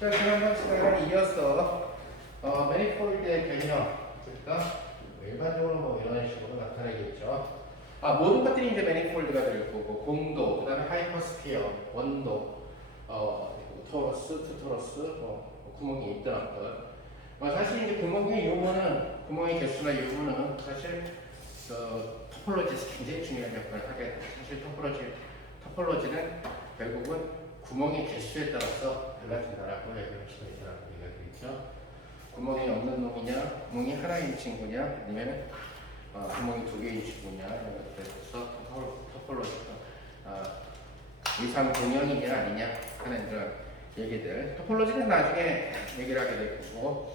자, 지난번 시간에 이어서 매니폴드의 개념, 그러니까 일반적으로 뭐 이런 식으로 나타나겠죠. 모든 것들이 이제 매니폴드가 될 거고, 공도, 그 다음에 하이퍼스피어, 원도, 토러스, 투토러스, 구멍이 있던 것. 사실 이제 구멍의 개수나 유무는 사실 토폴로지에서 굉장히 중요한 역할을 하게 돼요. 사실 토폴로지는 결국은 구멍의 개수에 따라서 달라진다라고 얘기할 수가 있다라고 얘기가 되겠죠. 구멍이 없는 놈이냐, 구멍이 하나인 친구냐, 아니면 구멍이 두 개인 친구냐, 이런 것들에 대해서 토폴로지가 이상 동형이냐 아니냐 하는 그런 얘기들. 토폴로지는 나중에 얘기를 하게 될 거고.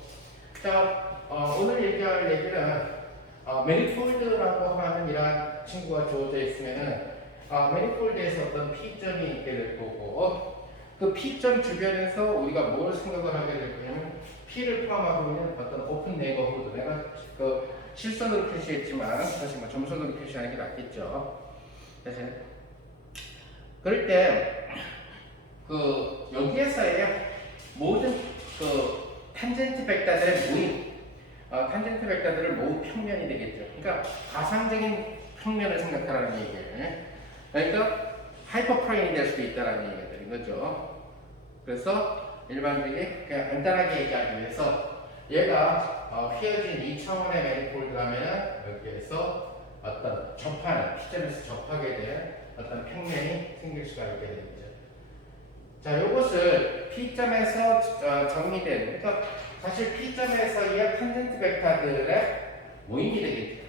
자, 오늘 얘기할 얘기는 매니폴드라고 하는 이러한 친구가 주어져 있으면은 매니폴드에서 어떤 P점이 있게 될 거고, 그 P점 주변에서 우리가 뭘 생각을 하게 될 거냐면 P를 포함하고 있는 어떤 오픈 네이버후드, 내가 그 실선으로 표시했지만 사실 뭐 점선으로 표시하는 게 낫겠죠. 사실 그럴 때 여기에서의 모든 탄젠트 벡터들의 모임, 탄젠트 벡터들을 모은 평면이 되겠죠. 그러니까 가상적인 평면을 생각하라는 얘기예요. 그러니까 하이퍼플레인이 될 수도 있다는 얘기가 되는 거죠. 그래서 일반적인 그냥 간단하게 얘기하기 위해서 얘가 휘어진 2차원의 매니폴드라면 여기에서 어떤 접하는 P점에서 접하게 된 어떤 평면이 생길 수가 있게 됩니다. 자, 이것을 P점에서 정리된, 그러니까 사실 P점에서의 탄젠트 벡터들의 모임이 되겠죠.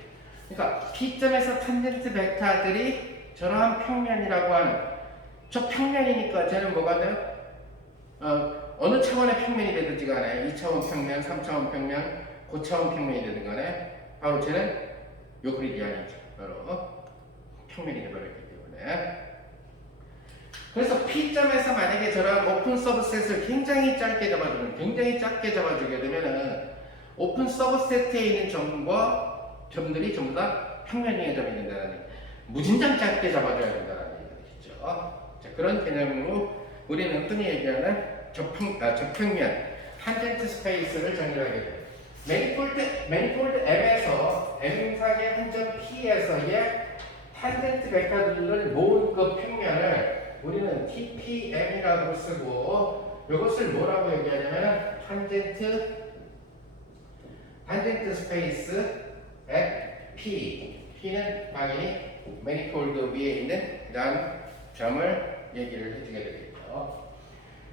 그러니까 P점에서 탄젠트 벡터들이 저러한 평면이라고 하는, 저 평면이니까 쟤는 뭐가 돼요? 어느 차원의 평면이 되든지 간에 2차원 평면, 3차원 평면, 고차원 평면이 되든 간에 바로 쟤는 요크리디안이죠. 바로 평면이 되어버렸기 때문에. 그래서 P점에서 만약에 저런 오픈 서브셋을 굉장히 작게 잡아주게 되면은 오픈 서브셋에 있는 점들이 전부 다 평면의 점이 된다는 얘기. 무진장 작게 잡아줘야 된다는 얘기죠. 자, 그런 개념으로 우리는 흔히 얘기하는 접평면, 탄젠트 스페이스를 정의하게 돼요. 매니폴드 M에서 M상의 한 점 P에서의 탄젠트 벡터들을 모은 그 평면을 우리는 TPM이라고 쓰고, 이것을 뭐라고 얘기하냐면 탄젠트 스페이스 at P는 당연히 매니폴드 위에 있는 이러한 점을 얘기를 해주게 되겠죠.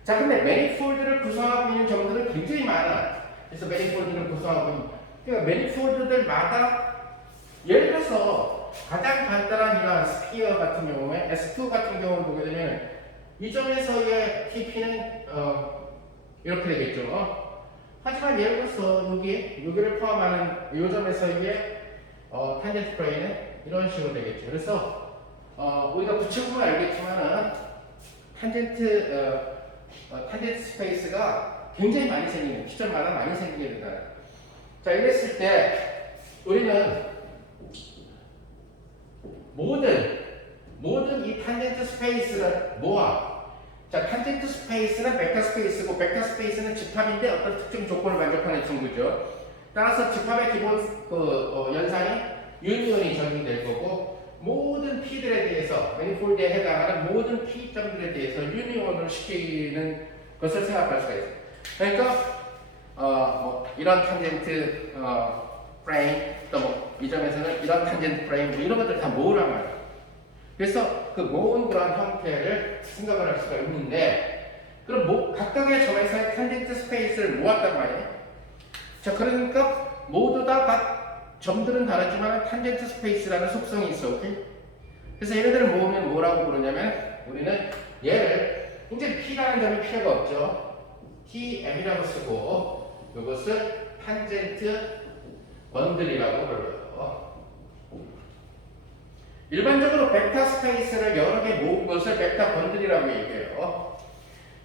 자, 근데 매니폴드를 구성하고 있는 점들은 굉장히 많아. 그래서 매니폴드를 구성하고 있는, 그러니까 매니폴드들마다 예를 들어서 가장 간단한 이런 스피어 같은 경우에 S2 같은 경우를 보게 되면 이 점에서의 TP는 이렇게 되겠죠. 하지만 예를 들어서 여기를 포함하는 이 점에서의 탄젠트 플레인은 이런 식으로 되겠죠. 그래서 우리가 붙여보면 알겠지만은 탄젠트 스페이스가 굉장히 많이 생기는, P점마다 많이 생기게 된다. 자, 이랬을 때 우리는 모든 이 탄젠트 스페이스를 모아. 자, 탄젠트 스페이스는 벡터 스페이스고, 벡터 스페이스는 집합인데 어떤 특정 조건을 만족하는 친구죠. 따라서 집합의 기본 연산이 유니온이 적용될 거고, 모든 P들에 대해서, 매니폴드에 해당하는 모든 P점들에 대해서 유니온을 시키는 것을 생각할 수가 있어요. 그러니까 이런 탄젠트 프레임, 또 이 점에서는 이런 탄젠트 프레임, 이런 것들 다 모으란 말이에요. 그래서 그 모은 그런 형태를 생각을 할 수가 있는데, 그럼 각각의 점에서의 탄젠트 스페이스를 모았단 말이에요. 자, 그러니까 모두 다 각 점들은 다르지만 탄젠트 스페이스라는 속성이 있어, 오케이? 그래서 얘네들을 모으면 뭐라고 부르냐면, 우리는 얘를 이제 P라는 점이 필요가 없죠. TM이라고 쓰고, 이것을 탄젠트 번들이라고 불러요. 일반적으로 벡터 스페이스를 여러 개 모은 것을 벡터 번들이라고 얘기해요.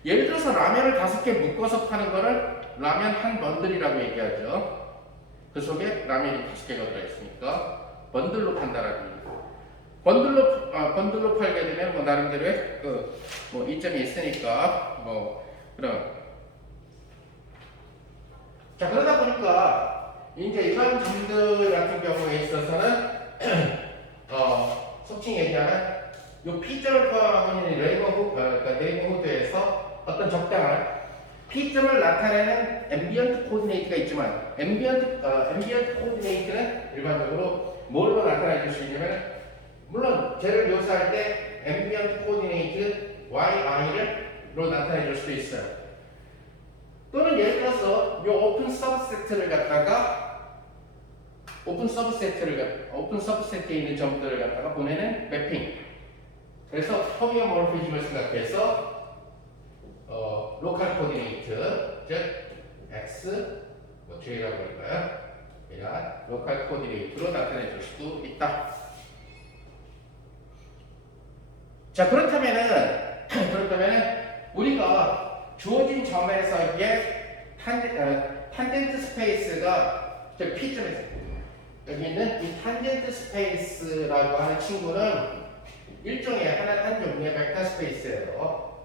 예를 들어서 라면을 5개 묶어서 파는 거를 라면 한 번들이라고 얘기하죠. 그 속에 라면이 5개가 들어있으니까 번들로 판다라는 얘기예요. 번들로 팔게 되면 나름대로의 이점이 있으니까 그런 자, 그러다 보니까 이제 이런 점들 같은 경우에 있어서는 속칭 얘기하는 이 P점을 포함하고 있는 네이버후드에서 어떤 적당한 P점을 나타내는 앰비언트 코디네이트가 있지만 앰비언트 코디네이트는 일반적으로 뭘로 나타내 줄 수 있냐면 물론 쟤를 묘사할 때 앰비언트 코디네이트 yi로 나타내 줄 수도 있어요. 또는 예를 들어서 이 오픈 서브세트를 갖다가 오픈 서브세트에 있는 점들을 갖다가 보내는 매핑. 그래서 호미오모르피즘을 생각해서 로컬 코디네이트, 즉 x 뭐 j라고 할까요? 이런 로컬 코디네이트로 나타내 줄 수도 있다. 자, 그렇다면은 우리가 주어진 점에서의 탄젠트 스페이스가 즉 P점에서 여기 있는 이 탄젠트 스페이스라고 하는 친구는 일종의 한 종류의 벡터 스페이스예요.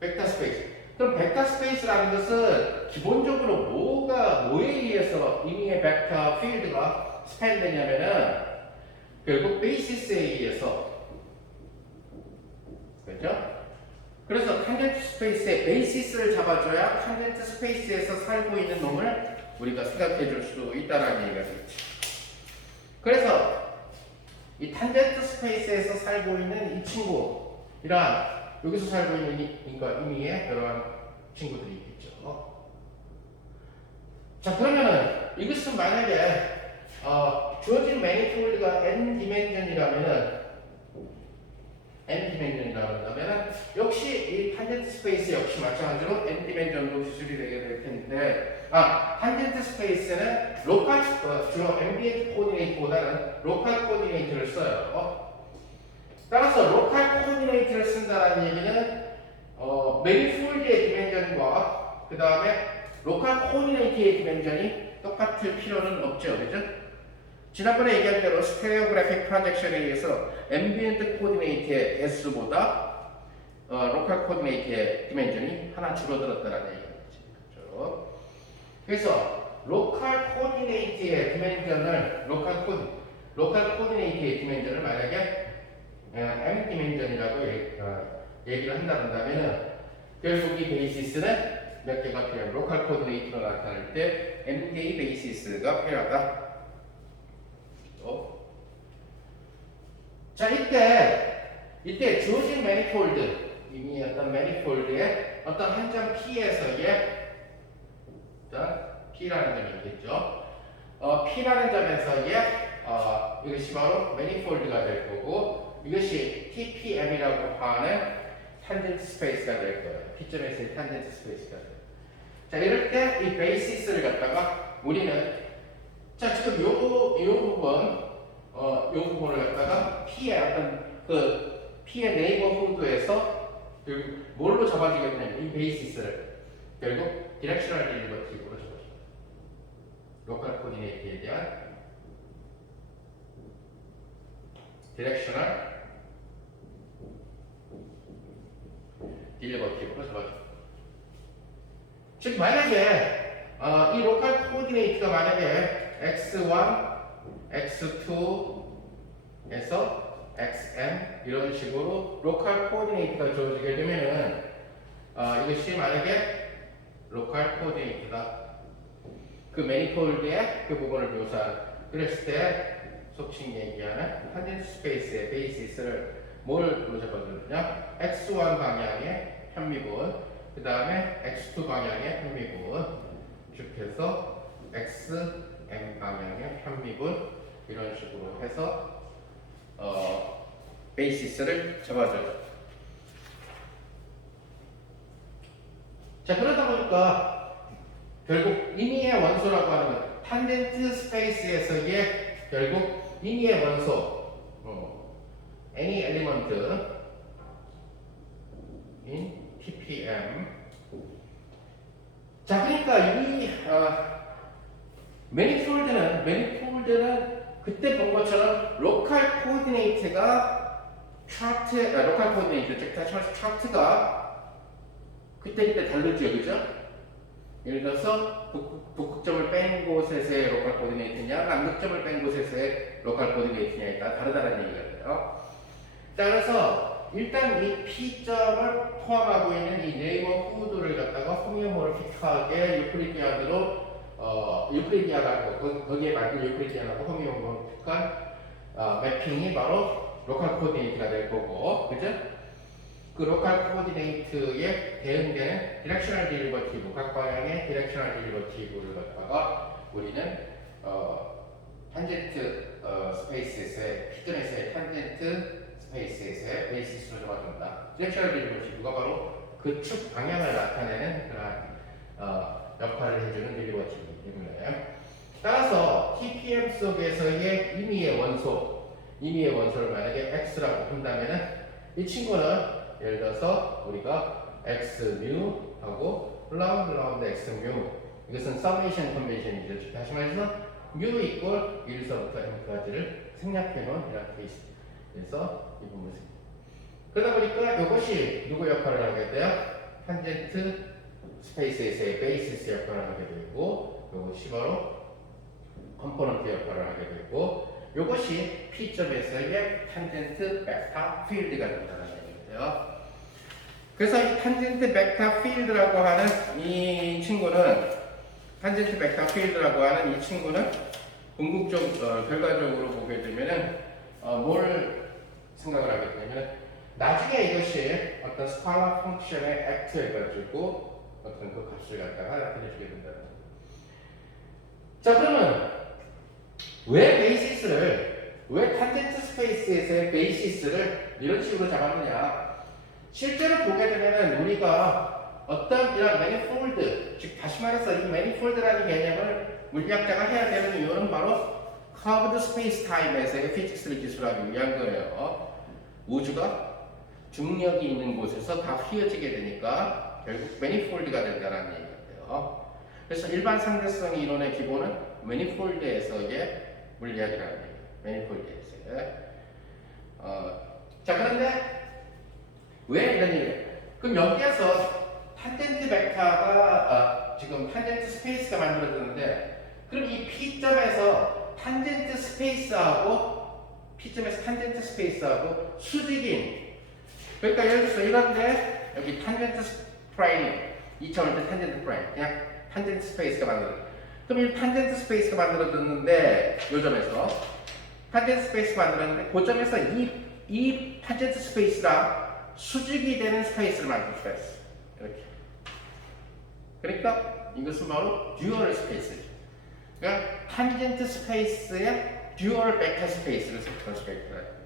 벡터 스페이스. 그럼 벡터 스페이스라는 것은 기본적으로 뭐에 의해서 임의의 벡터 필드가 스펜되냐면은 결국 베이시스에 의해서, 그렇죠? 그래서 탄젠트 스페이스의 베이시스를 잡아줘야 탄젠트 스페이스에서 살고 있는 놈을 우리가 생각해 줄 수 있다는 얘기가 되겠지. 그래서 이 탄젠트 스페이스에서 살고 있는 이 친구, 이러한 여기서 살고 있는 임의의 여러 친구들이 있겠죠. 자, 그러면은 이것은 만약에 주어진 매니폴드가 n 디멘전이라면은 역시 이 탄젠트 스페이스 역시 마찬가지로 n 디멘전으로 기술이 되게 될 텐데, 탄젠트 스페이스는 주로 앰비언트 코디네이트보다는 로컬 코디네이트를 써요. 따라서 로컬 코디네이트를 쓴다는 얘기는 매니폴드의 디멘전과 그 다음에 로컬 코디네이트의 디멘전이 똑같을 필요는 없죠, 그죠? 지난번에 얘기한 대로 스테레오그래픽 프로젝션에 의해서 앰비언트 코디네이트의 개수보다 로컬 코디네이트의 디멘전이 하나 줄어들었다는 얘기겠지. 그렇죠? 그래서 로컬 코디네이트의 디멘전을 로컬 코디네이트의 디멘전을 만약에 m 디멘전이라고 얘기를 한다면 결국 이 베이시스는 몇 개가 필요해요. 로컬 코디네이트로 나타날 때 m 개의 베이시스가 필요하다. 자, 이때 주어진 매니폴드, 이미 어떤 매니폴드의 어떤 한 점 P에서의 P라는 점이 있겠죠. P라는 점에서의 이것이 바로 매니폴드가 될 거고, 이것이 TPM이라고 하는 탄젠트 스페이스가 될 거예요. P점에서의 탄젠트 스페이스가 돼요. 자, 이럴 때 이 베이시스를 갖다가 우리는 지금 요 부분을 갖다가 P의 어떤 P의 네이버후드에서 결국 뭘로 잡아주게 되냐면 이 베이시스를 결국 디렉셔널 데리버티브로 잡아줍니다. 로컬 코디네이트에 대한 디렉셔널 데리버티브로 잡아줍니다. 즉 만약에 이 로컬 코디네이트가 만약에 x1, x2에서 xm 이런 식으로 로컬 코디네이트가 주어지게 되면은 이것이 만약에 로컬 코디네이트다. 그 매니폴드의 그 부분을 묘사한 그랬을 때 속칭 얘기하는 탄젠트 스페이스의 베이시스를 뭘로 잡아주느냐? x1 방향의 편미분, 그 다음에 x2 방향의 편미분, 쭉 해서 xm 방향의 편미분 이런 식으로 해서 베이시스를 잡아줘요. 자, 그러다 보니까 결국 임의의 원소라고 하는 건 탄젠트 스페이스에서의 결국 임의의 원소 any element in TPM. 자, 그러니까 이 매니폴드는 그때 본 것처럼 로컬 코디네이트가 로컬 코디네이트, 즉 차트가 그때 다르죠, 그죠? 예를 들어서 북극점을 뺀 곳에서의 로컬 코디네이트냐 남극점을 뺀 곳에서의 로컬 코디네이트냐에 따라 다르다는 얘기가 돼요. 자, 그래서 일단 이 P점을 포함하고 있는 이 네이버후드를 갖다가 호미오모르픽하게 유클리디안으로 유클리디안하고 거기에 맞는 유클리디안하고 호미오모르픽한 매핑이 바로 로컬 코디네이트가 될 거고, 그죠? 그 로컬 코디네이트에 대응되는 디렉셔널 디리버티브, 각 방향의 디렉셔널 디리버티브를 갖다가 우리는 탄젠트 스페이스에서의 피존에서의 탄젠트 스페이스에서의 베이시스로 잡아준다. 디렉셔널 디리버티브가 바로 그 축 방향을 나타내는 그러한 역할을 해주는 디리버티브이기 때문에, 따라서 TPM 속에서의 임의의 원소를 만약에 x라고 한다면은 이 친구는 예를 들어서 우리가 x mu 하고 라운드 x mu, 이것은 서메이션 컨벤션이죠. 다시 말해서 mu 이꼴 1서부터 n까지를 생략해 놓은 이런 케이스. 그래서 이 부분을 그러다 보니까 이것이 누구 역할을 하게 돼요? 탄젠트 스페이스에서의 베이시스 역할을 하게 되고, 이것이 바로 컴포넌트 역할을 하게 되고, 이것이 P점에서의 탄젠트 벡터 필드가 된다는 얘기예요. 그래서 이 탄젠트 벡터 필드라고 하는 이 친구는 궁극적 결과적으로 보게 되면은 뭘 생각을 하게 되냐면, 나중에 이것이 어떤 스칼라 펑션에 액트해가지고 어떤 그 값을 갖다가 나타내주게 된다. 자, 그러면 왜 탄젠트 스페이스에서의 베이시스를 이런 식으로 잡았느냐? 실제로 보게 되면은 우리가 어떤 이런 매니폴드, 즉 다시 말해서 이 매니폴드라는 개념을 물리학자가 해야 되는 이유는 바로 커브드 스페이스 타임에서의 피직스를 기술하기 위한 거예요. 우주가 중력이 있는 곳에서 다 휘어지게 되니까 결국 매니폴드가 된다는 얘기예요. 그래서 일반 상대성 이론의 기본은 매니폴드에서의 물리학이라는 얘기예요. 매니폴드에서의. 자, 그런데 왜 이런 얘기예요? 그럼 여기에서 탄젠트 벡터가 지금 탄젠트 스페이스가 만들어졌는데, 그럼 이 P점에서 탄젠트 스페이스하고 수직인, 그러니까 예를 들어서 이런데 여기 탄젠트 프라임 2차원일 때 탄젠트 프라임, 그냥 탄젠트 스페이스가 만들어졌어요. 그럼 이 탄젠트 스페이스가 만들어졌는데, 이 점에서 탄젠트 스페이스가 만들어졌는데, 그 점에서 이 탄젠트 스페이스랑 수직이 되는 스페이스를 만들 수가 있어요. 이렇게. 그러니까 이것은 바로 듀얼 스페이스죠. 그러니까 탄젠트 스페이스의 듀얼 벡터 스페이스를 설정할 수가 있어요.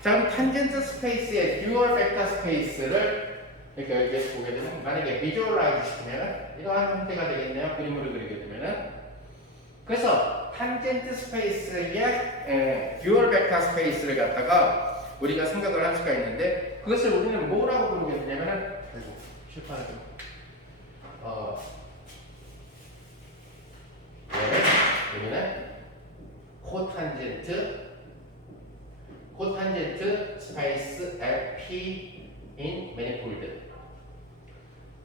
자, 그럼 탄젠트 스페이스의 듀얼 벡터 스페이스를 그러니까 여기에서 보게 되면, 만약에 비주얼라이즈 시키면 이러한 형태가 되겠네요. 그림으로 그리게 되면은. 그래서 탄젠트 스페이스의 듀얼 벡터 스페이스를 갖다가 우리가 생각을 할 수가 있는데, 그것을 우리는 뭐라고 부르게 되냐면은, 실판을 좀 우리는 코탄젠트 스페이스 at P in manifold.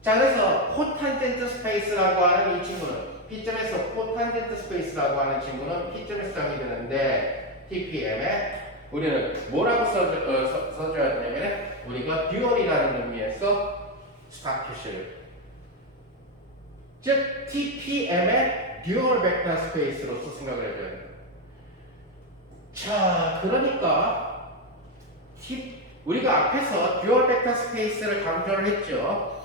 자, 그래서 코탄젠트 스페이스라고 하는 이 친구는, P점에서 코탄젠트 스페이스라고 하는 친구는 P점에서 정의되는데, TPM에 우리는 뭐라고 써줘야 되냐면, 우리가 듀얼이라는 의미에서 스파켓을, 즉 TPM의 듀얼 벡터 스페이스로서 생각을 해줘야 돼요. 자, 그러니까 우리가 앞에서 듀얼 벡터 스페이스를 강조를 했죠.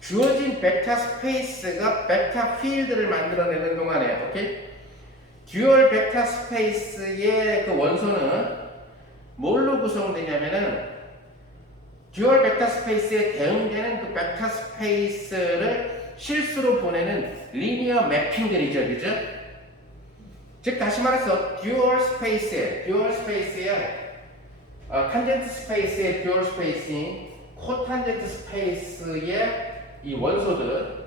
주어진 벡터 스페이스가 벡터 필드를 만들어내는 동안에, 오케이? 듀얼 벡터 스페이스의 그 원소는 뭘로 구성되냐면은, 듀얼 벡터 스페이스에 대응되는 그 벡터 스페이스를 실수로 보내는 리니어 매핑들이죠, 그죠? 즉 다시 말해서 듀얼 스페이스의 탄젠트 스페이스의 듀얼 스페이스인 코탄젠트 스페이스의 이 원소들은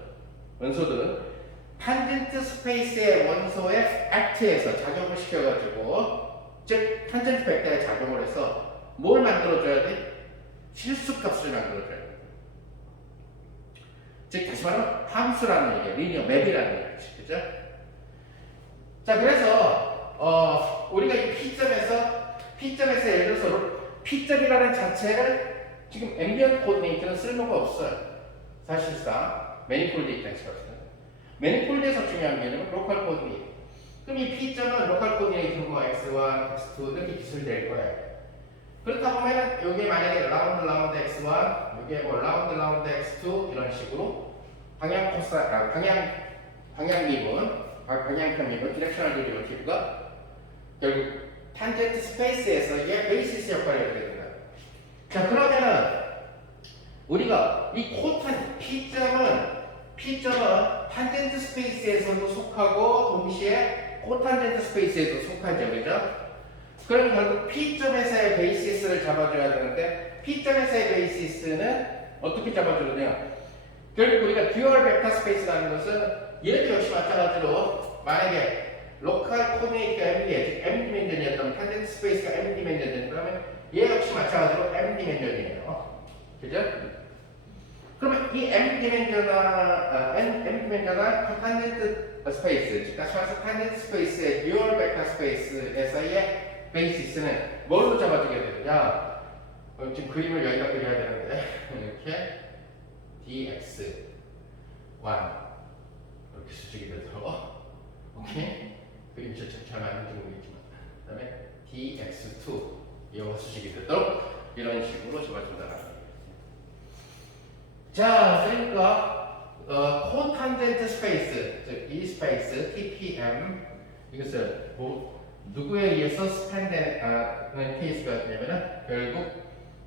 탄젠트 스페이스의 원소의 액트에서 작용을 시켜가지고, 즉 탄젠트 벡터에 작용을 해서 뭘 만들어줘야 돼? 실수값을 만들어줘야 돼. 즉 다시 말하면 함수라는 얘기예요. 리니어 맵이라는 얘기죠. 그죠? 자, 그래서 우리가 이 P점에서 예를 들어서 P점이라는 자체를 지금 앰비언트 코디네이터는 쓸모가 없어요. 사실상 매니폴드 입장에서 매니폴드에서 중요한 게 로컬 코디네이터. 그럼 이 P점은 로컬 코디네이터가 x1, x2 이렇게 기술될 거예요. 그렇다 보면은 이게 만약에 라운드 x1, 이게 뭐 라운드 x2 이런 식으로 방향편 미분, 디렉셔널 데리버티브가 결국 탄젠트 스페이스에서의 베이시스 역할을 하게 된다. 자, 그러면은 우리가 이 P점은 탄젠트 스페이스에서도 속하고 동시에 코탄젠트 스페이스에도 속하죠, 그죠? 그럼 결국 P점에서의 베이시스를 잡아줘야 되는데 P점에서의 베이시스는 어떻게 잡아주느냐? 결국 우리가 듀얼 벡터 스페이스라는 것은 얘도 역시 마찬가지로 만약에 로컬 코디네이터가 M 디멘전이었다면 탄젠트 스페이스가 M 디멘전이었다면 그러면 얘 역시 마찬가지로 M 디멘전이에요. 그죠? 그러면 이 M 디멘전한 탄젠트 스페이스, 즉 다시 말해서 탄젠트 스페이스의 듀얼 벡터 스페이스에서의 베이시스는 뭘로 잡아주게 되느냐? 지금 그림을 여기다 그려야 되는데 이렇게 dx1 이렇게 수직이 되도록 오케이? 그림이 잘 맞는지 모르겠지만 그 다음에 dx2 이와 수직이 되도록 이런 식으로 잡아준다. 자, 그러니까 코탄젠트 스페이스, 즉 이 스페이스 TPM 이것을 누구에 의해서 스팬되는 케이스가 되냐면은 결국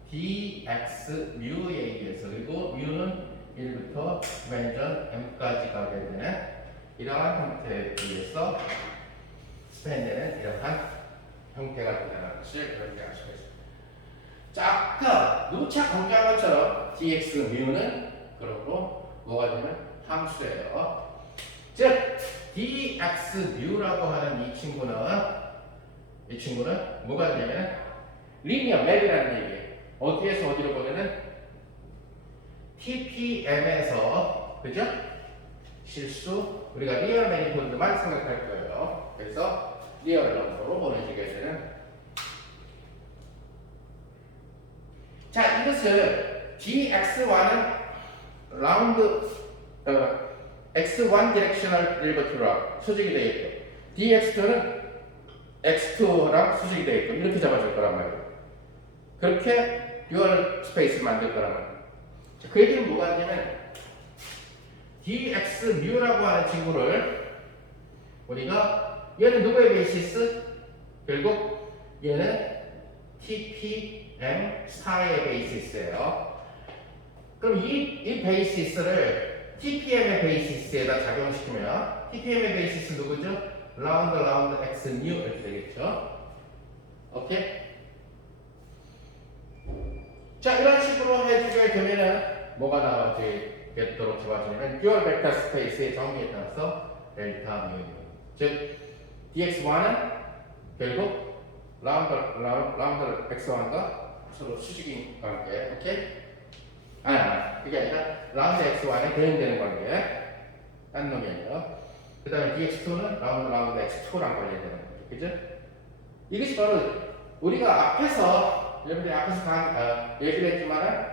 dx 뮤에 의해서, 그리고 뮤는 1부터 디멘전 m까지 가게 되는 이러한 형태에 의해서 스팬되는 이러한 형태가 된다는 것을 여러분이 알 수가 있습니다. 자, 아까 누차 강조한 것처럼 dx 뮤는 그러고 뭐가 되면 함수예요. 즉 dx 뮤라고 하는 이 친구는 뭐가 되냐면 리니어 맵이라는 얘기예요. 어디에서 어디로 보내는 TPM에서, 그죠? 실수 우리가 리얼 매니폴드만 생각할 거예요. 그래서 리얼 넘버로 보내주게 되는. 자, 이것을 dx1은 라운드 x1 디렉셔널 데리버티브랑 수직이 되겠고 dx2는 x2랑 수직이 되겠고 이렇게 잡아줄 거란 말이에요. 그렇게 듀얼 스페이스를 만들 거란 말이에요. 자, 그 얘기는 뭐가 있냐면 dx 뮤라고 하는 친구를 우리가 얘는 누구의 베이시스? 결국 얘는 TPM 스타의 베이시스예요. 그럼 이 베이시스를 TPM의 베이시스에다 작용시키면 TPM의 베이시스 누구죠? 라운드 x 뉴 이렇게 되겠죠. 오케이? 자, 이런 식으로 해주게 되면은 뭐가 나오도록 잡아주냐면 듀얼 벡터 스페이스의 정의에 따라서 델타 뮤, 즉 dx1은 결국 라운드 x1과 서로 수직인 관계, 오케이? 그게 아니라 라운드 x1에 대응되는 관계, 딴 놈이 아니라. 그 다음에 dx2는 라운드 x2랑 관련되는 거죠. 그죠? 이것이 바로 우리가 여러분들이 앞에서 얘기를 했지만은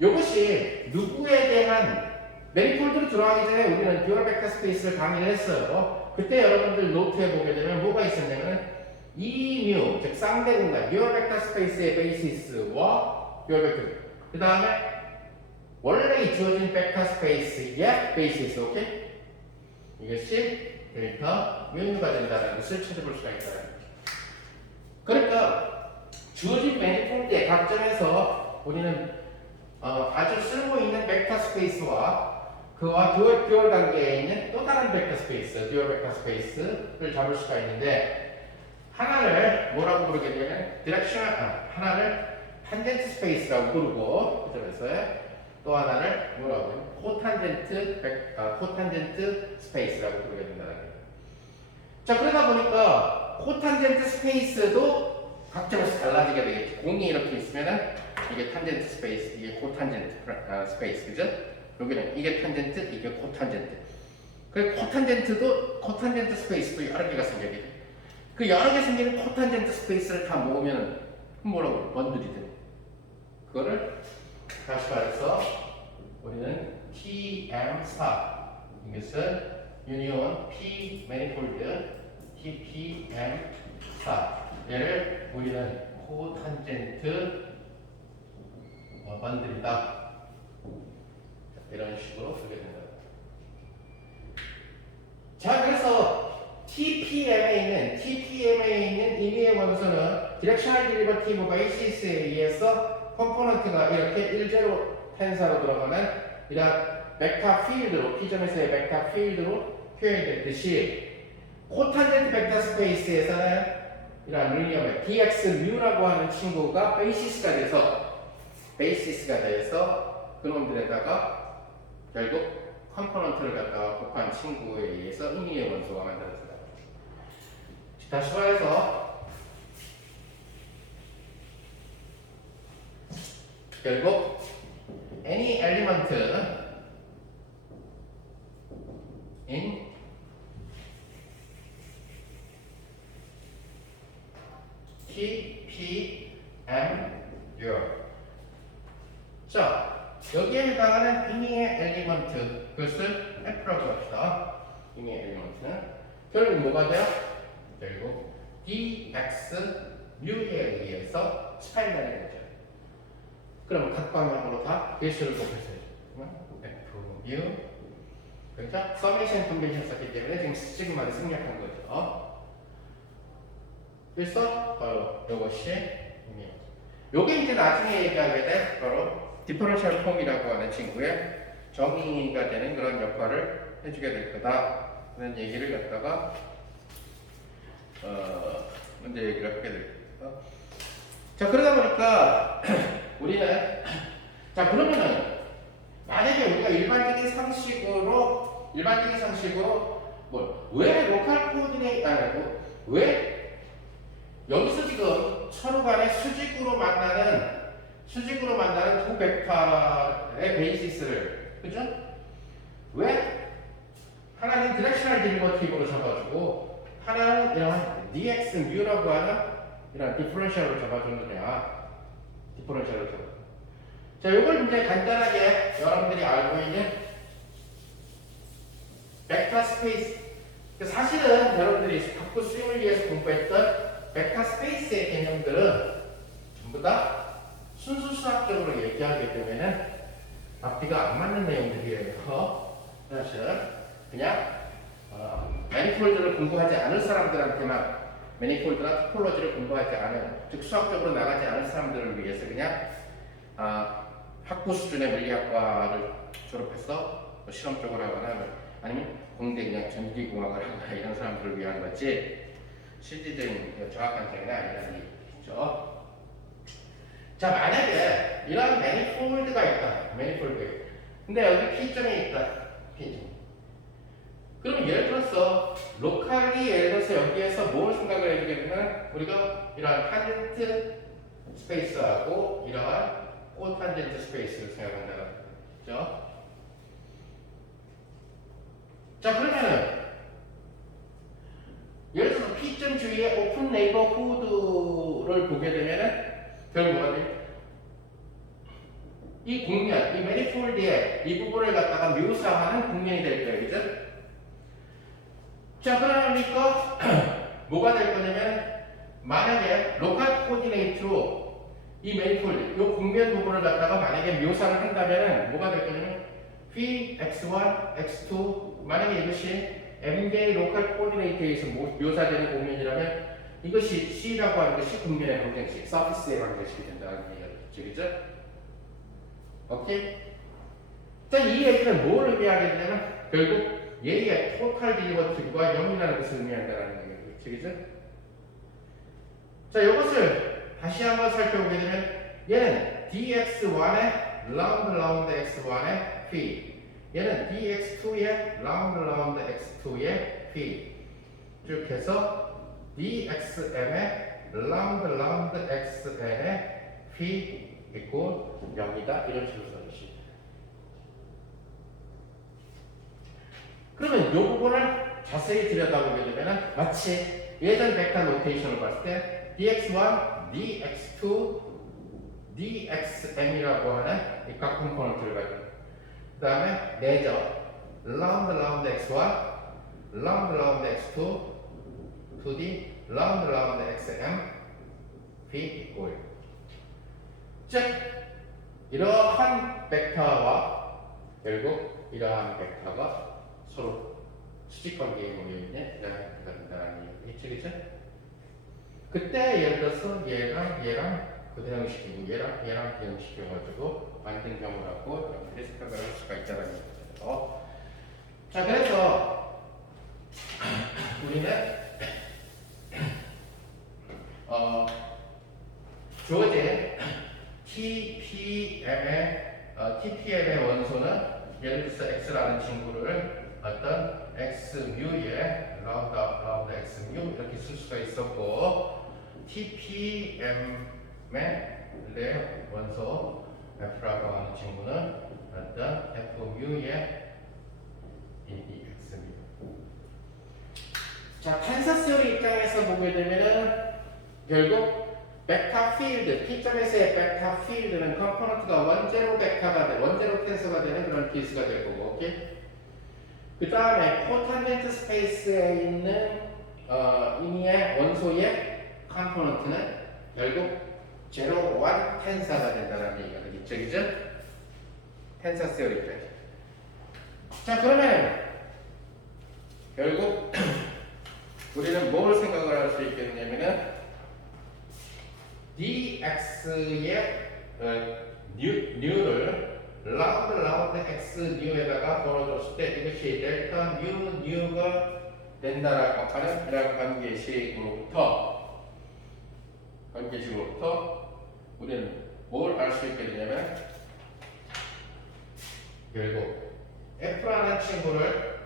이것이 누구에 대한 매니폴드로 들어가기 전에 우리는 듀얼 벡터 스페이스를 강의를 했어요. 그때 여러분들 노트에 보게 되면 뭐가 있었냐면 이뮤, 즉 쌍대 공간, 듀얼 벡터 스페이스의 베이시스와 듀얼 벡터, 그 다음에 원래 이 주어진 벡터 스페이스의 베이시스, 오케이? 이것이 델타 뮤가 된다는 것을 찾아볼 수가 있다는 거죠. 그러니까 주어진 매니폴드의 각점에서 우리는 아주 쓸모 있는 벡터 스페이스와 그와 듀얼 관계에 있는 또 다른 벡터 스페이스, 듀얼 벡터 스페이스를 잡을 수가 있는데 하나를 뭐라고 부르겠냐면 하나를 탄젠트 스페이스라고 부르고 그 점에서 또 하나를 뭐라고 해요? 코탄젠트 스페이스라고 부르게 된다는 거예요. 자, 그러다 보니까 코탄젠트 스페이스도 각점에서 달라지게 되겠죠. 공이 이렇게 있으면은 이게 탄젠트 스페이스, 이게 코탄젠트 스페이스, 그죠? 여기는 이게 탄젠트, 이게 코탄젠트. 그 코탄젠트도 코탄젠트 스페이스도 여러 개가 생겨요. 그 여러 개 생기는 코탄젠트 스페이스를 다 모으면 뭐라고 번들이 돼. 그거를 다시 말해서 우리는 TM 스타 이것은 유니온 P 매니폴드 TPM 스타 얘를 우리는 코탄젠트 번들이다. 이런 식으로 쓰게 된다. 자, 그래서 TPM에 있는 임의의 원소는 디렉셔널 데리버티브 베이시스에 의해서 컴포넌트가 이렇게 1제로 텐사로 들어가는 이런 벡터 필드로 P점에서의 벡터 필드로 표현됐듯이 코탄젠트 벡터 스페이스에서는 이런 리니엄의 dx 뮤라고 하는 친구가 베이시스가 돼서 그놈들에다가 결국 컴포넌트를 갖다가 곱한 친구에 의해서 임의의 원소가 만들어진다. 다시 말해서 결국 any element in T, P, M, U. 자, 여기에 해당하는 임의의 엘리먼트 그것을 F라고 합시다. 임의의 엘리먼트는 결국 뭐가 돼요? 결국 dx 뮤에 의해서 스파인이라는 거죠. 그럼 각 방향으로 다 배수를 곱해서요. F 뮤. 그러니까 서메이션 컨벤션 썼기 때문에 지금 시그마를 생략한 거죠. 그래서 바로 이것이 요게 이제 나중에 얘기하게 돼 바로 디퍼런셜 폼이라고 하는 친구의 정의가 되는 그런 역할을 해주게 될 거다 라는 얘기를 갖다가 먼저 얘기를 하게 될 겁니다. 자, 그러다 보니까 우리는 자, 그러면은 만약에 우리가 일반적인 상식으로 왜 로컬 코디네이트 아니고 왜 여기서 지금 서로 간에 수직으로 만나는 두 벡터의 베이시스를 그죠? 왜 하나는 디렉셔널 데리버티브로 잡아주고 하나는 이런 dx 뮤라고 하는 이런 디퍼런셜로 잡아주느냐. 자, 요걸 이제 간단하게 여러분들이 알고 있는 벡터 스페이스. 사실은 여러분들이 학부 수행을 위해서 공부했던 벡터 스페이스의 개념들은 전부 다 순수 수학적으로 얘기하기 때문에 앞뒤가 안 맞는 내용들이에요. 사실은 그냥 매니폴드를 공부하지 않을 사람들한테만 매니폴드나 토폴로지를 공부하지 않은 즉 수학적으로 나가지 않을 사람들을 위해서 그냥 학부 수준의 물리학과를 졸업해서 실험적으로 하거나 아니면 공대 그냥 전기공학을 하거나 이런 사람들을 위한 거지 실질적인 정확한 정의는 아니라는 얘기죠. 자, 만약에 이런 매니폴드가 있다. 근데 여기 P점이 있다. P점. 그러면 예를 들어서 로컬리 예를 들어서 여기에서 뭘 생각을 해주게 되면 우리가 이러한 탄젠트 스페이스하고 이러한 코탄젠트 스페이스를 생각한다는 거죠. 자, 그러면은 예를 들어서 P점 주위에 오픈 네이버후드를 보게 되면은 결국 뭐가 돼? 이 국면, 이 매니폴드의 이 부분을 갖다가 묘사하는 국면이 될 거예요. 그죠? 자, 그러니까 뭐가 될 거냐면 만약에 로컬 코디네이트로 이 매니폴드, 이 국면 부분을 갖다가 만약에 묘사를 한다면 뭐가 될 거냐면 P, X1, X2 만약에 이것이 m개의 로컬 코디네이트에 의해서 묘사되는 국면이라면 이것이 C라고 하는 것이 국면의 방정식, 서피스의 방정식이 된다는 얘기죠. 그죠? 오케이? 자, 이 얘기는 뭘 의미하게 되냐면 결국 얘의 토탈 데리버티브가 0이라는 것을 의미한다는 얘기죠. 그죠? 자, 이것을 다시 한번 살펴보게 되면 얘는 dx1의 라운드 x1의 phi, 얘는 dx2의 라운드 x2의 phi, 쭉 해서 dxm의 라운드 xn의 phi 이꼴 0이다 이런 식으로 써주시죠. 그러면 이 부분을 자세히 들여다보게 되면 마치 예전 벡터 노테이션을 봤을 때 dx1, dx2, dxm이라고 하는 이 각 컴포넌트를 가지고 그 다음에 내적 라운드 x와 라운드 x2, 2d 라운드 xm v equal 즉 이러한 벡터와 결국 이러한 벡터가 서로 수직관계에 모여있는 이러한 벡터가 된다는 얘기겠죠, 그죠? 그때 예를 들어서 얘랑 대응시키고 얘랑 대응시켜가지고 만든 경우라고 여러분들이 생각을 할 수가 있다는 얘기죠. 자, 그래서 우리는 주어진 TPM의 원소는 예를 들어서 x라는 친구를 어떤 x뮤에 라운드 x뮤 이렇게 쓸 수가 있었고 TPM의 원소 f라고 하는 친구는 어떤 f뮤의 x뮤. 자, 텐서 시어리 입장에서 보게 되면은 결국 벡터 필드, P점에서의 벡터 필드는 컴포넌트가 원제로 벡터가 돼, 원제로 텐서가 되는 그런 케이스가 될 거고, 오케이? 그 다음에 코탄젠트 스페이스에 있는 이미의 원소의 컴포넌트는 결국 제로 원 텐서가 된다는 얘기가 되겠죠, 그죠? 텐서 시어리 입장에서. 자, 그러면 결국 우리는 뭘 생각을 할 수 있겠냐면은 dx의 뉴를 라운드 x 뉴에다가 걸어줬을 때 이것이 델타 뉴가 된다라고 하는 이런 관계식으로부터 우리는 뭘 알 수 있게 되냐면 결국 f라는 친구를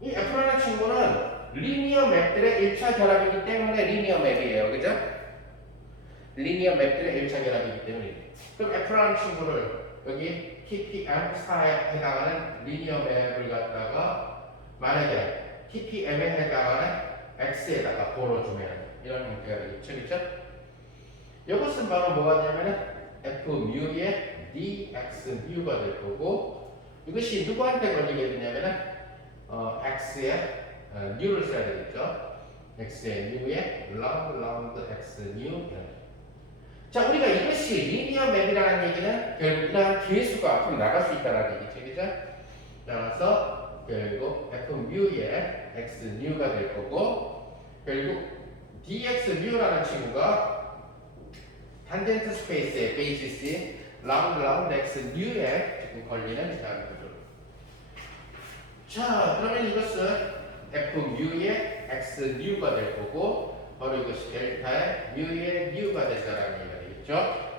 이 f라는 친구는 리니어 맵들의 1차 결합이기 때문에 리니어 맵이에요, 그죠? 리니어 맵들의 1차 결합이기 때문에 그럼 F라는 친구를 여기 TPM4에 해당하는 리니어 맵을 갖다가 만약에 TPM에 해당하는 X에다가 걸어주면 이런 형태가 되겠죠, 그렇죠? 이것은 바로 뭐가 되냐면 F뮤의 DX뮤가 될 거고 이것이 누구한테 걸리게 되냐면 X의 뉴를 써야 되겠죠? X의 뉴의 라운드 X뉴 자, 우리가 이것이 리니어 맵이라는 얘기는 결국 이러한 개수가 앞으로 나갈 수 있다는 얘기죠, 그죠? 따라서 결국 f뮤의 x뮤가 될 거고 결국 dx뮤라는 친구가 탄젠트 스페이스의 베이시스인 라운드 x뮤에 지금 걸리는 이상한 거죠. 자, 그러면 이것은 f뮤의 x뮤가 될 거고 바로 이것이 델타의 뮤의 뮤가 된다는 얘기가 되겠죠.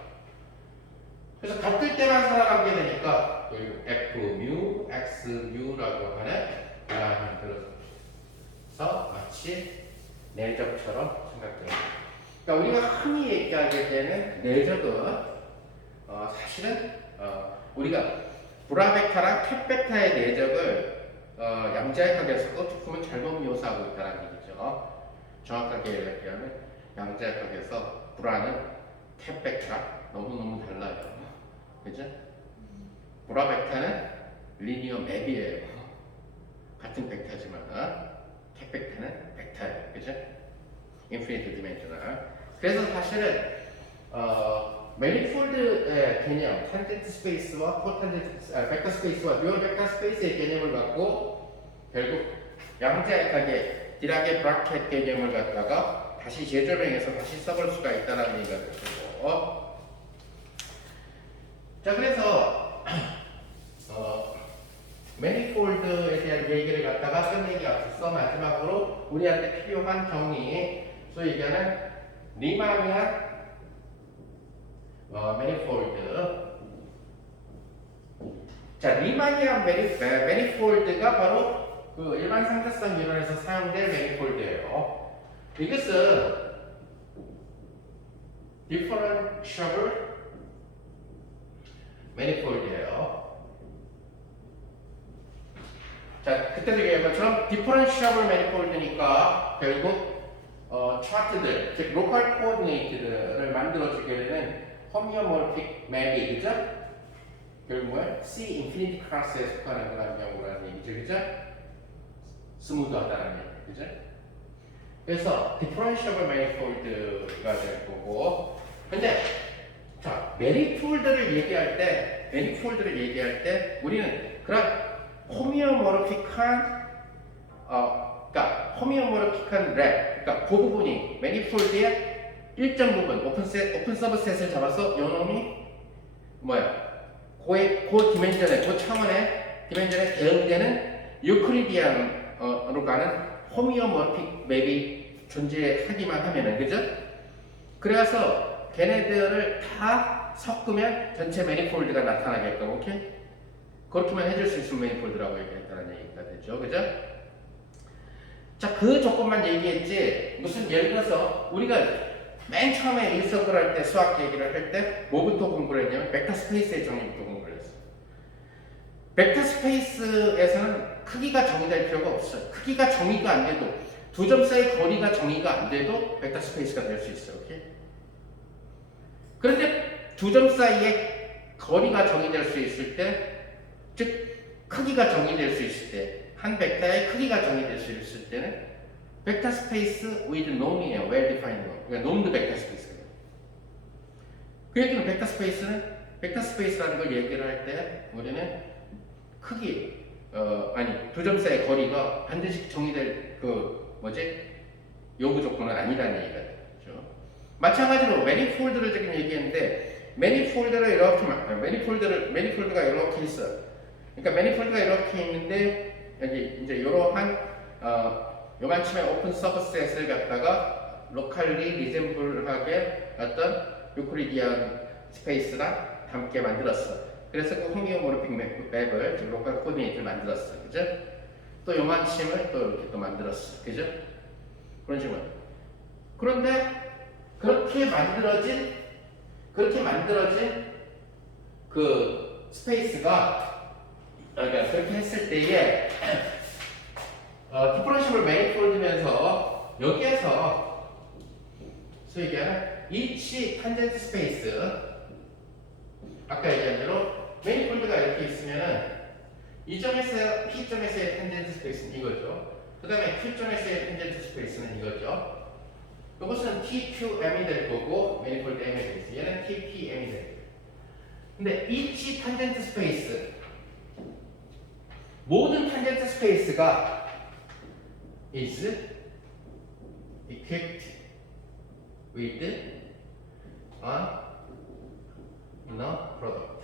그래서 같을 때만 살아가게 되니까 결국 f뮤, x뮤라고 하는 이러한 들어서 마치 내적처럼 생각됩니다. 그러니까 우리가 흔히 얘기하게 되는 내적은 사실은 우리가 브라벡터랑 캡벡터의 내적을 양자역학에서 조금은 잘못 묘사하고 있다는 얘기죠. 정확하게 얘기하면 양자역학에서 브라는 캡벡터랑 너무너무 달라요. 그죠? 브라벡터는 리니어 맵이에요. 같은 벡터지만 캡벡터는 벡터예요. 그죠? 인피니트 디멘셔널. 그래서 사실은 매니폴드의 개념, 탄젠트 스페이스와 코탄젠트 벡터 스페이스와 듀얼 벡터 스페이스의 개념을 갖고 결국 양자역학의 디락의 브라켓 개념을 갖다가 다시 재조명해서 다시 써볼 수가 있다는 얘기가 되고 자, 그래서 매니폴드에 대한 얘기를 갖다가 끝내기 앞서서 마지막으로 우리한테 필요한 정리 소위 얘기하는 리마니안 매니폴드. 자, 리마니안 매니폴드가 바로 그 일반 상대성 이론에서 사용될 매니폴드예요. 이것은 differentiable 매니폴드예요. 자, 그때도 얘기한 것처럼 디퍼런시able 매니폴드니까 결국 차트들, 즉 로컬 코어디네이트들을 만들어주게 되는 호미오모르픽 맵이, 그죠? 결국 뭐야? C 인피니티 클래스에 속하는 그런 경우라는 얘기죠, 그죠? 스무드하다는 얘기, 그죠? 그래서 differentiable manifold가 될 거고, 근데 자, manifold를 얘기할 때 우리는 그런 호미오모르픽한 그러니까 호미오모르픽한 랩, 그러니까 그 부분이 manifold의 일정 부분 오픈 서브셋을 잡아서 요놈이 뭐야? 그 디멘전에, 그 차원의 디멘전에 대응되는 유클리디안으로 가는 호미오모르픽 맵이 존재하기만 하면은, 그죠? 그래서 걔네들을 다 섞으면 전체 매니폴드가 나타나게끔, 오케이? 그렇게만 해줄 수 있으면 매니폴드라고 얘기했다는 얘기가 되죠, 그죠? 자, 그 조건만 얘기했지, 무슨 예를 들어서 우리가 맨 처음에 인석을 할 때, 수학 얘기를 할 때 뭐부터 공부를 했냐면 벡터 스페이스의 정의부터 공부를 했어요. 벡터 스페이스에서는 크기가 정의될 필요가 없어요. 크기가 정의가 안 돼도, 두 점 사이 거리가 정의가 안 돼도 벡터 스페이스가 될 수 있어요. 오케이? 그런데 두 점 사이에 거리가 정의될 수 있을 때, 즉 크기가 정의될 수 있을 때, 한 벡터의 크기가 정의될 수 있을 때는 벡터 스페이스 with norm이에요. well defined norm. 그러니까 normed 벡터 스페이스예요. 그 얘기는 벡터 스페이스라는 걸 얘기를 할 때 우리는 크기, 두 점 사이의 거리가 반드시 정의될 요구 조건은 아니라는 얘기가 되죠. 마찬가지로 매니폴드를 지금 얘기했는데, 매니폴드가 이렇게 있어요. 그러니까 매니폴드가 이렇게 있는데, 여기 이제 이러한 요만큼의 오픈 서브셋을 갖다가 로컬리 리sem블하게 어떤 유클리디안 스페이스랑 함께 만들었어. 그래서 그 호미오모르픽 맵을, 즉 로컬 코디네이트를 만들었어, 그죠? 또 요만큼을 또 이렇게 또 만들었어, 그죠? 그런 식으로. 그런데 그렇게 만들어진 그 스페이스가, 그러니까 그렇게 했을 때에 디퍼런시블 매니폴드면서 여기에서 소위 얘기하는 each 탄젠트 스페이스, 아까 얘기한 대로 매니폴드가 이렇게 있으면은 이 점에서 P점에서의 탄젠트 스페이스는 이거죠. 그 다음에 Q점에서의 탄젠트 스페이스는 이거죠. 이것은 TQM이 될 거고 매니폴드 M이 되겠어. 얘는 TPM이 될 거예요. 근데 each 탄젠트 스페이스, 모든 탄젠트 스페이스가 is equipped with an inner product.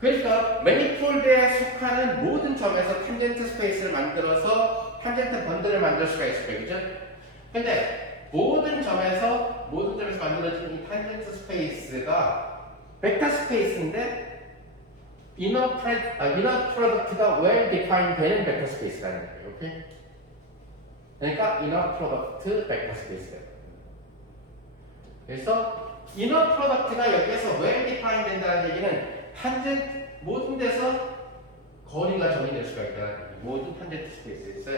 그러니까 매니폴드에 속하는 모든 점에서 탄젠트 스페이스를 만들어서 탄젠트 번들을 만들 수가 있을 거예요, 그죠? 근데 모든 점에서 만들어진 이 탄젠트 스페이스가 벡터 스페이스인데 이너 프로덕트가 well defined 되는 벡터 스페이스라는 거예요. 오케이? 그러니까 이너 프로덕트 벡터 스페이스예요. 그래서 이너 프로덕트가 여기에서 well defined 된다는 얘기는 모든 데서 거리가 정의될 수가 있다는 거예요. 모든 탄젠트 스페이스에서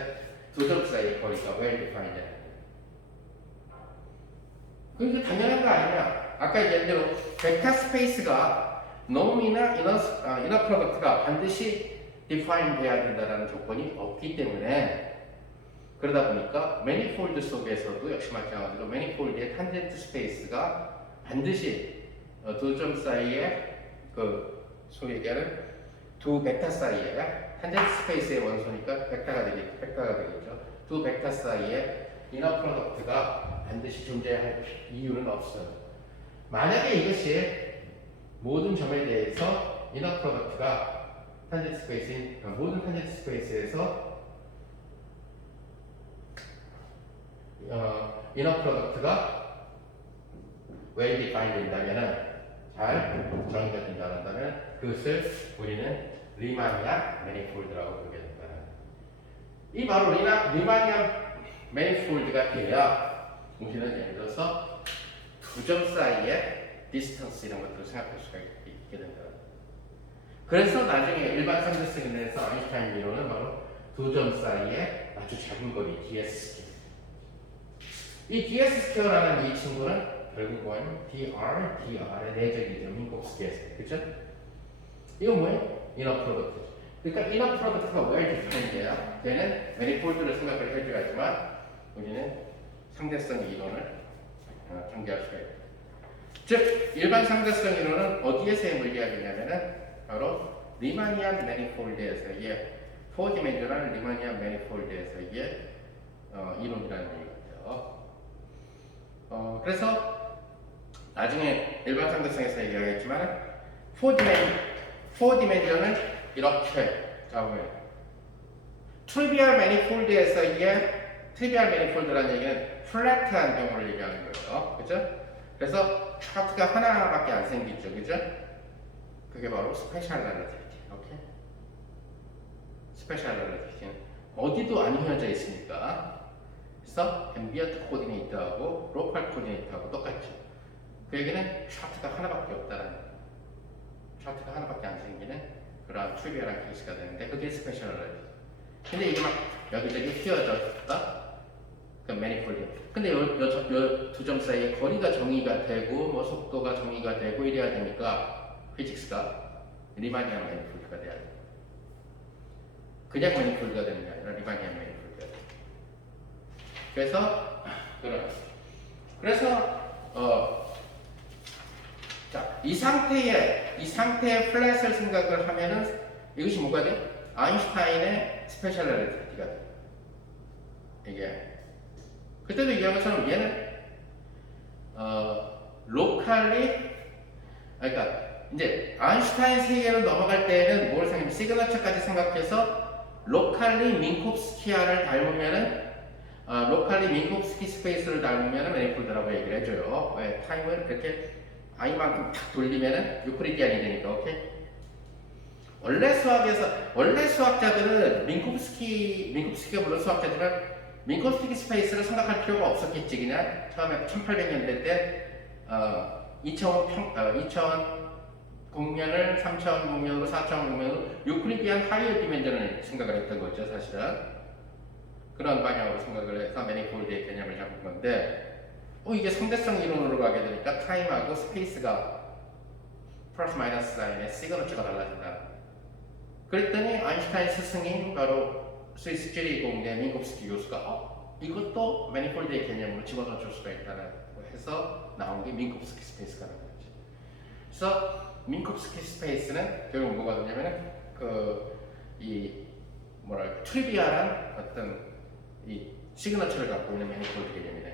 두 점 사이의 거리가 well defined 되는 거예요. 그게 당연한 거 아니냐? 아까 얘기한 대로 벡터 스페이스가 norm이나 이너 프로덕트가 반드시 define 돼야 된다는 조건이 없기 때문에, 그러다 보니까 매니폴드 속에서도 역시 마찬가지로 매니폴드의 탄젠트 스페이스가 반드시 두 점 사이에 소위 얘기하는 두 벡터 사이에 탄젠트 스페이스의 원소니까 벡터가 되겠죠. 두 벡터 사이에 이너 프로덕트가 반드시 존재할 이유는 없어요. 만약에 이것이 모든 점에 대해서 이너 프로덕트가 탄젠트 스페이스인 모든 탄젠트 스페이스에서 이너 프로덕트가 well defined 된다면은, 잘 정의가 된다면 그것을 우리는 리마니안 매니폴드라고 부르게 된다. 이 바로 리마니안 매니폴드가 돼야 우리는 예를 들어서 두 점 사이에 디스턴스 이런 것들을 생각할 수가 있게 된다. 그래서 나중에 일반 상대성에 대해서 아인슈타인 이론은 바로 두 점 사이에 아주 작은 거리 ds 스퀘어. 이 ds 스퀘어라는 이 친구는 결국은 dr의 내적이죠. 민곱 스퀘어. 그죠? 이거 뭐예요? 이너 프로덕트. 그러니까 이너 프로덕트가 왜 디파인드야? 얘는 매니폴드를 생각을 해줘야지만 우리는 상대성 이론을 전개할 수가 있다. 즉 일반 상대성 이론은 어디에서의 물리학이냐면은 바로 리마니안 매니폴드에서의 4디멘sional 리마니안 매니폴드에서의 이론이라는 얘기죠. 그래서 나중에 일반 상대성에서 얘기하겠지만 4디멘sion을 이렇게 잡으면 트리비얼 매니폴드에서의 트리비얼 매니폴드라는 얘기는 플랫한 경우를 얘기하는 거예요. 그죠? 그래서 차트가 하나밖에 안 생기죠. 그죠? 그게 바로 스페셜 렐러티비티. 오케이? 스페셜 렐러티비티는 어디도 안 휘어져 있으니까. 그래서 앰비언트 코디네이트하고 로컬 코디네이트하고 똑같죠. 그 얘기는 차트가 하나밖에 없다라는 거예요. 차트가 하나밖에 안 생기는 그런 트리비얼한 케이스가 되는데 그게 스페셜 렐러티비티. 근데 이게 막 여기저기 휘어졌다? 그 매니폴드. 근데 요 두 점 사이에 거리가 정의가 되고 뭐 속도가 정의가 되고 이래야 되니까 피직스가 리마니안 매니폴드가 돼야 돼. 그냥 매니폴드가 되는 게 아니라 리마니안 매니폴드가 돼. 그래서 자, 이 상태의 플랫을 생각을 하면은 이것이 뭐가 돼? 아인슈타인의 스페셜 렐러티비티가 돼. 이게 그때도 얘기한 것처럼 얘는 로컬리 그러니까 이제 아인슈타인 세계로 넘어갈 때는 뭘 생각하면 시그너처까지 생각해서 로컬리 민콥스키아를 닮으면은 로컬리 민콥스키 스페이스를 닮으면은 매니폴드라고 얘기를 해줘요. 왜? 타임을 그렇게 i만큼 탁 돌리면은 유클리디안이 되니까. 오케이? 원래 수학자들은 민콥스키가 물론 수학자들은 민콥스키 스페이스를 생각할 필요가 없었겠지. 그냥 처음에 1800년대 때 2000 공면을 3000 공면으로 4000 공면으로 유클리디안 하이어 디멘전을 생각을 했던 거죠. 사실은 그런 방향으로 생각을 해서 매니폴드의 개념을 잡은 건데 이게 상대성 이론으로 가게 되니까 타임하고 스페이스가 플러스 마이너스 사인의 시그너처가 달라진다. 그랬더니 아인슈타인 스승인 바로 스위스 쥐리 공대 민콥스키 교수가 이것도 매니폴드의 개념으로 집어넣을 수가 있다고 해서 나온 게 민콥스키 스페이스가 나온 거지. 그래서 민콥스키 스페이스는 결국 뭐가 되냐면은 트리비얼한 어떤 이 시그너처를 갖고 있는 매니폴드 개념이다.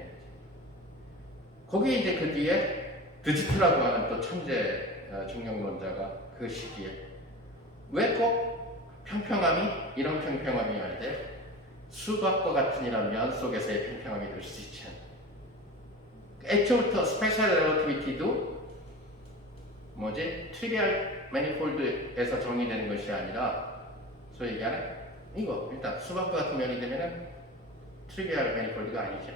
거기에 이제 그 뒤에 드지트라고 하는 또 천재 중력론자가 그 시기에 왜 꼭 평평함이 이런 평평함이어야 돼? 수박과 같은 이런 면 속에서의 평평함이 될 수 있지 않나. 애초부터 스페셜 렐러티비티도 트리비얼 매니폴드에서 정의되는 것이 아니라 소위 얘기하는 이거 일단 수박과 같은 면이 되면은 트리비얼 매니폴드가 아니죠.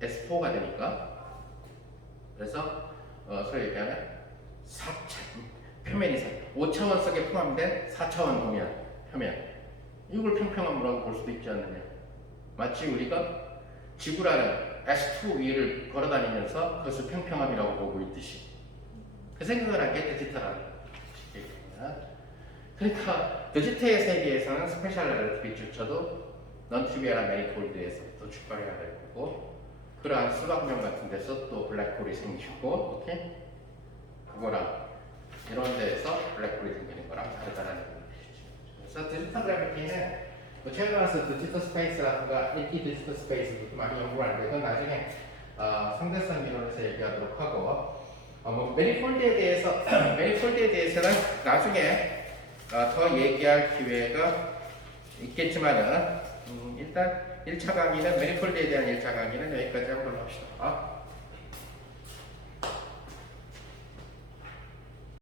S4가 되니까. 그래서 소위 얘기하는 4차원 표면이 5차원 속에 포함된 4차원 표면 이걸 평평함이라고 볼 수도 있지 않느냐. 마치 우리가 지구라는 S2 위를 걸어다니면서 그것을 평평함이라고 보고 있듯이 그 생각을 하게 디지털한 얘기입니다. 그러니까 디지털의 세계에서는 스페셜 렐러티비티조차도 넌트리비얼한 매니폴드에서부터 출발해야 될 거고 그러한 수박면 같은 데서 또 블랙홀이 생기고 오케이? 그거랑 이런 데에서 블랙홀이 생기는 거랑 다르다는 얘기죠. 그래서 디지털 그래비티는 최근에 와서 디지털 스페이스라든가 인티 디지털 스페이스도 많이 연구를 하는데 그건 나중에 상대성 이론에서 얘기하도록 하고 매니폴드에 대해서는 나중에 더 얘기할 기회가 있겠지만은 일단 1차 강의는 매니폴드에 대한 1차 강의는 여기까지 하도록 합시다.